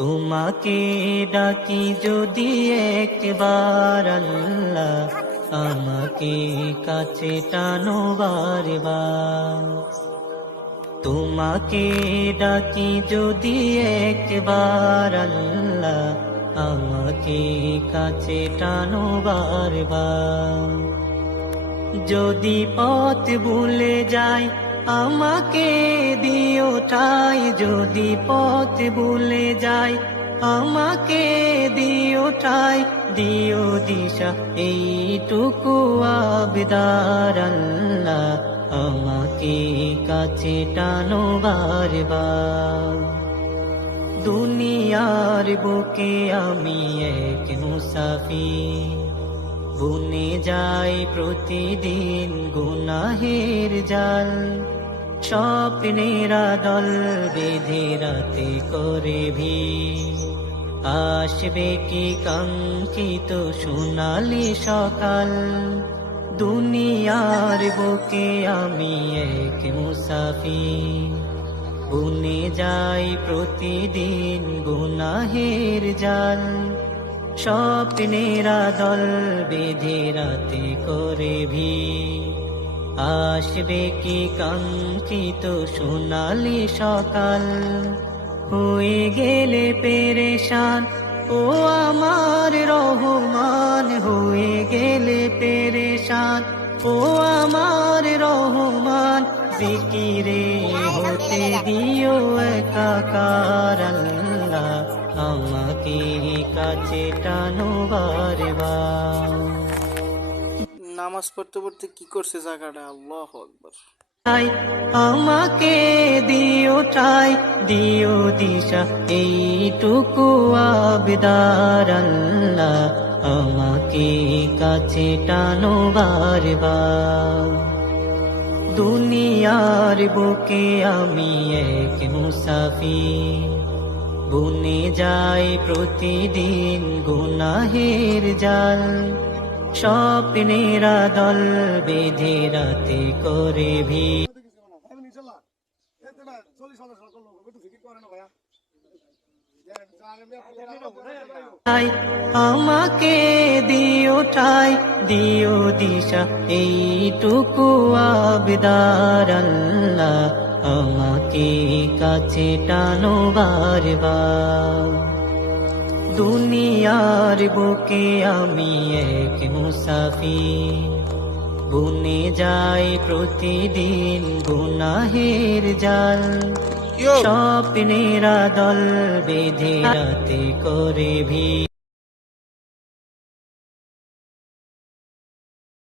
তোমাকে ডাকি যদি একবার আল্লাহ, আমাকে কাছে টানো বারবার। তোমাকে ডাকি যদি একবার আল্লাহ, আমাকে কাছে টানো বারবার। যদি পথ ভুলে যাই আমাকে দিও ঠাই, যদি পথ ভুলে যাই আমাকে দিও ঠাই, দিও দিশা এইটুকু আবদার আল্লাহ, আমাকে কাছে টানো বারবার। দুনিয়ার বুকে আমি এক মুসাফির, বুনে যাই প্রতিদিন গুনাহের জাল। স্বপ্নেরা দল বেঁধে রাতে করে ভিড়, আসবে কি কাঙ্ক্ষিত সোনালি সকাল। দুনিয়ার বুকে আমি এক মুসাফির, বুনে যাই প্রতিদিন গুনাহের জাল। স্বপ্নেরা দল বেঁধে রাতে করে ভিড়, আসবে কি কাঙ্ক্ষিত সোনালি সকাল। হয়ে গেলে পেরেশান ও আমার রহমান, হয়ে গেলে পেরেশান ও আমার রহমান। ফিকিরে হতে দিও একাকার আল্লাহ, আমাকে কাছে টানো বারবার। নামাজ পড়তে পড়তে কি করছে জায়গাটা, আল্লাহু আকবার। আমাকে দিও ঠাই, দিও দিশা এইটুকু আবদার আল্লাহ, আমাকে কাছে টানো বারবার। দুনিয়ার বুকে আমি এক মুসাফির, বুনে যাই প্রতিদিন গুনাহের জাল। স্বপ্নেরা দল বেঁধে রাতে করে ভিড়, আমাকে দিও ঠাই, দিও দিশা এইটুকু আবদার আল্লাহ, আমাকে কাছে টানো বারবার। দুনিয়ার বুকে আমি এক মুসাফির, বুনে যাই প্রতিদিন গুনাহের জাল। স্বপ্নেরা দল বেঁধে রাতে করে ভিড়।